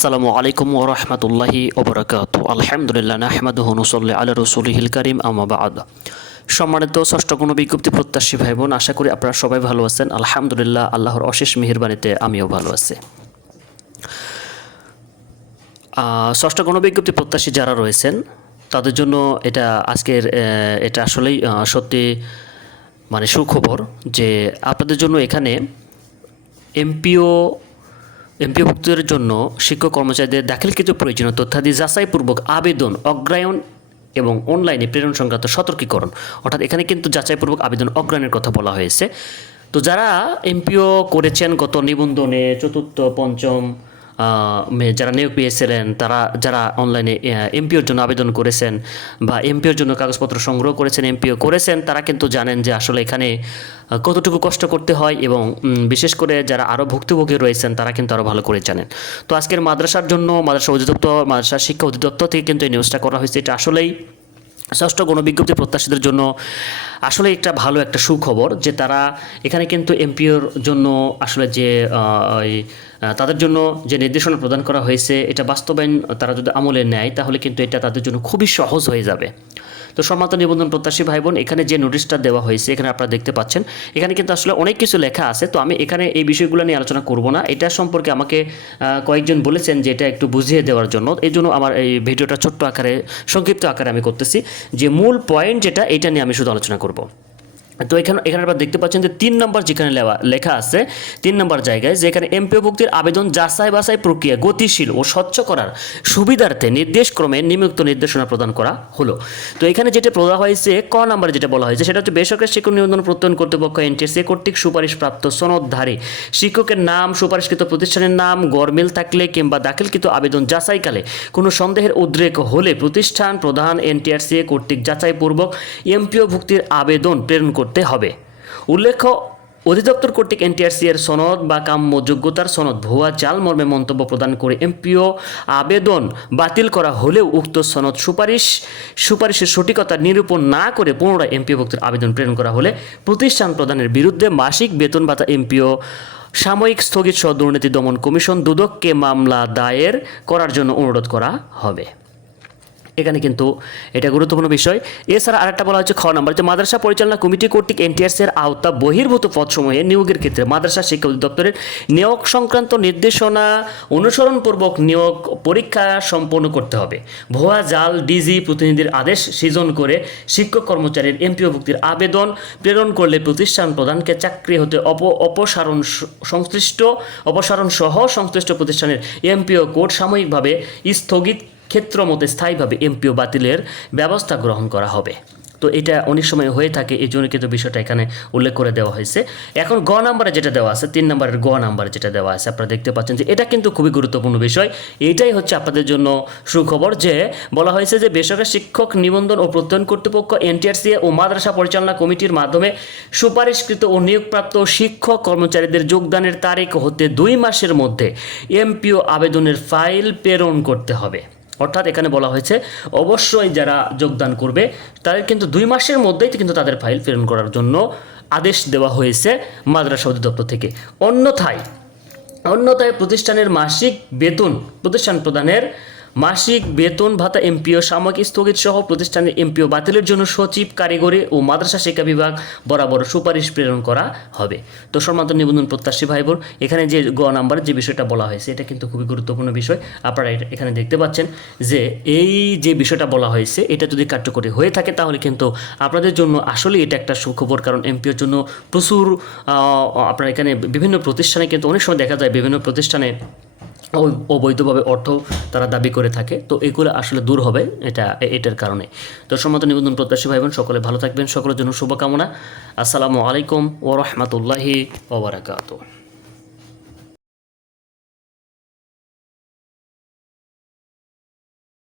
আসসালামু আলাইকুম ওরহমতুল্লাহি ওবরাকাত আলহামদুলিল্লাহ, নাহমাদুহু নুসল্লি আলা রসুলিহিল করিম আমাবাদ সম্মানিত ষষ্ঠ কোনো বিজ্ঞপ্তি প্রত্যাশী ভাই বোন আশা করি আপনারা সবাই ভালো আছেন। আলহামদুলিল্লাহ, আল্লাহর অশেষ মেহেরবানিতে আমিও ভালো আছি। ষষ্ঠ কোনো বিজ্ঞপ্তি প্রত্যাশী যারা রয়েছেন, তাদের জন্য এটা আজকের এটা আসলেই সত্যি মানে সুখবর যে আপনাদের জন্য এখানে এমপিও এমপিওভুক্তের জন্য শিক্ষক কর্মচারীদের দাখিলকৃত প্রয়োজনীয় তথ্যাদি যাচাইপূর্বক আবেদন অগ্রায়ন এবং অনলাইনে প্রেরণ সংক্রান্ত সতর্কীকরণ। অর্থাৎ এখানে কিন্তু যাচাইপূর্বক আবেদন অগ্রায়নের কথা বলা হয়েছে। তো যারা এমপিও করেছেন গত নিবন্ধনে, চতুর্থ, পঞ্চম যারা নিয়োগ পেয়েছিলেন, তারা যারা অনলাইনে এমপিওর জন্য আবেদন করেছেন বা এমপিওর জন্য কাগজপত্র সংগ্রহ করেছেন এমপিও করেছেন, তারা কিন্তু জানেন যে আসলে এখানে কতটুকু কষ্ট করতে হয় এবং বিশেষ করে যারা আরও ভুক্তভোগী রয়েছেন, তারা কিন্তু আরও ভালো করে জানেন। তো আজকের মাদ্রাসার জন্য মাদ্রাসা অধিদপ্তর মাদ্রাসা শিক্ষা অধিদপ্তর থেকে কিন্তু এই নিউজটা করা হয়েছে। এটা আসলেই ষষ্ঠ গণবিজ্ঞপ্তি প্রত্যাশীদের জন্য আসলে একটা ভালো একটা সুখবর যে তারা এখানে কিন্তু এমপিওর জন্য আসলে যে তাদের জন্য যে নির্দেশনা প্রদান করা হয়েছে, এটা বাস্তবায়ন তারা যদি আমলে নেয়, তাহলে কিন্তু এটা তাদের জন্য খুবই সহজ হয়ে যাবে। তো সম্মানিত নিবন্ধন প্রত্যাশী ভাই বোন এখানে যে নোটিশটা দেওয়া হয়েছে, এখানে আপনারা দেখতে পাচ্ছেন। এখানে কিন্তু আসলে অনেক কিছু লেখা আছে, তো আমি এখানে এই বিষয়গুলো নিয়ে আলোচনা করব না। এটা সম্পর্কে আমাকে কয়েকজন বলেছেন যে এটা একটু বুঝিয়ে দেওয়ার জন্য। এই জন্য আমার এই ভিডিওটা ছোট্ট আকারে, সংক্ষিপ্ত আকারে আমি করতেছি। যে মূল পয়েন্ট যেটা, এটা নিয়ে আমি শুধু আলোচনা করব। তো এখানে এখানে আপনারা দেখতে পাচ্ছেন যে তিন নম্বর যেখানে লেখা আছে, তিন নম্বর জায়গায় যেখানে এমপিও ভুক্তির আবেদন যাচাই বাছাই প্রক্রিয়া গতিশীল ও স্বচ্ছ করার সুবিধার্থে নির্দেশক্রমে নিম্নোক্ত নির্দেশনা প্রদান করা হলো। তো এখানে যেটা বলা হয়েছে, ক নম্বরে যেটা বলা হয়েছে, সেটা হচ্ছে বেসরকারি শিক্ষক নিবন্ধন প্রত্যয়ন কর্তৃপক্ষ এনটিএসএ কর্তৃক সুপারিশপ্রাপ্ত সনদধারী। শিক্ষকের নাম, সুপারিশকৃত প্রতিষ্ঠানের নাম গরমিল থাকলে কিংবা দাখিলকৃত আবেদন যাচাইকালে কোনো সন্দেহের উদ্রেক হলে প্রতিষ্ঠান প্রধান এনটিআরসিএ কর্তৃক যাচাইপূর্বক এমপিও ভুক্তির আবেদন প্রেরণ করতে হবে। উল্লেখ্য, অধিদপ্তর কর্তৃক এনটিআরসি এর সনদ বা কাম্য যোগ্যতার সনদ ভুয়া জাল মর্মে মন্তব্য প্রদান করে এমপিও আবেদন বাতিল করা হলেও উক্ত সনদ সুপারিশ, সুপারিশের সঠিকতা নিরূপণ না করে পুনরায় এমপিও ভুক্তির আবেদন প্রেরণ করা হলে প্রতিষ্ঠান প্রদানের বিরুদ্ধে মাসিক বেতন ভাতা এমপিও, সাময়িক স্থগিত সহ দুর্নীতি দমন কমিশন দুদককে মামলা দায়ের করার জন্য অনুরোধ করা হবে। এখানে কিন্তু এটা গুরুত্বপূর্ণ বিষয়। এছাড়া আরেকটা বলা হচ্ছে খ নম্বর, যে মাদ্রাসা পরিচালনা কমিটি কর্তৃক এনটিআরস এর আওতা বহির্ভূত পদসমূহে নিয়োগের ক্ষেত্রে মাদ্রাসা শিক্ষা অধিদপ্তরের নিয়োগ সংক্রান্ত নির্দেশনা অনুসরণপূর্বক নিয়োগ পরীক্ষা সম্পন্ন করতে হবে। ভুয়া জাল, ডিজি প্রতিনিধির আদেশ সৃজন করে শিক্ষক কর্মচারীর এমপিওভুক্তির আবেদন প্রেরণ করলে প্রতিষ্ঠান প্রধানকে চাকরি হতে অপ, অপসারণ সংশ্লিষ্ট অপসারণ সহ সংশ্লিষ্ট প্রতিষ্ঠানের এমপিও কোড সাময়িকভাবে স্থগিত ক্ষেত্রমতে স্থায়ীভাবে এমপিও বাতিলের ব্যবস্থা গ্রহণ করা হবে। তো এটা অনেক সময় হয়ে থাকে, এই জন্য কিন্তু বিষয়টা এখানে উল্লেখ করে দেওয়া হয়েছে। এখন গ নাম্বারে যেটা দেওয়া আছে, তিন নাম্বারের গ নাম্বারে যেটা দেওয়া আছে, আপনারা দেখতে পাচ্ছেন যে এটা কিন্তু খুবই গুরুত্বপূর্ণ বিষয়। এইটাই হচ্ছে আপনাদের জন্য সুখবর যে বলা হয়েছে যে বেসরকারি শিক্ষক নিবন্ধন ও প্রত্যয়ন কর্তৃপক্ষ এনটিআরসি ও মাদ্রাসা পরিচালনা কমিটির মাধ্যমে সুপারিশকৃত ও নিয়োগপ্রাপ্ত শিক্ষক কর্মচারীদের যোগদানের তারিখ হতে দুই মাসের মধ্যে এমপিও আবেদনের ফাইল প্রেরণ করতে হবে। অর্থাৎ এখানে বলা হয়েছে, অবশ্যই যারা যোগদান করবে, তাদের কিন্তু দুই মাসের মধ্যেই কিন্তু তাদের ফাইল প্রেরণ করার জন্য আদেশ দেওয়া হয়েছে মাদ্রাসা অধিদপ্তর থেকে। অন্যথায় অন্যথায় প্রতিষ্ঠানের মাসিক বেতন প্রতিষ্ঠান প্রদানের মাসিক বেতন, ভাতা, এমপিও, সাময়িক স্থগিত সহ প্রতিষ্ঠানের এমপিও বাতিলের জন্য সচিব, কারিগরি ও মাদ্রাসা শিক্ষা বিভাগ বরাবর সুপারিশ প্রেরণ করা হবে। তো সম্মানিত নিবন্ধন প্রত্যাশী ভাই বোন এখানে যে গ নাম্বারে যে বিষয়টা বলা হয়েছে, এটা কিন্তু খুবই গুরুত্বপূর্ণ বিষয়। আপনারা এখানে দেখতে পাচ্ছেন যে এই যে বিষয়টা বলা হয়েছে, এটা যদি কার্যকরী হয়ে থাকে তাহলে কিন্তু আপনাদের জন্য আসলে এটা একটা সুখবর, কারণ এমপিওর জন্য প্রচুর আপনার এখানে বিভিন্ন প্রতিষ্ঠানে কিন্তু অনেক সময় দেখা যায় বিভিন্ন প্রতিষ্ঠানে অবৈধভাবে অর্থ তারা দাবি করে থাকে। তো এগুলো আসলে দূর হবে এটা, এটার কারণে। তো সম্মত নিবন্ধন প্রত্যাশী ভাই বোন সকলে ভালো থাকবেন, সকলের জন্য শুভকামনা। আসসালামু আলাইকুম ও রহমতুল্লাহি ওবরাকাতু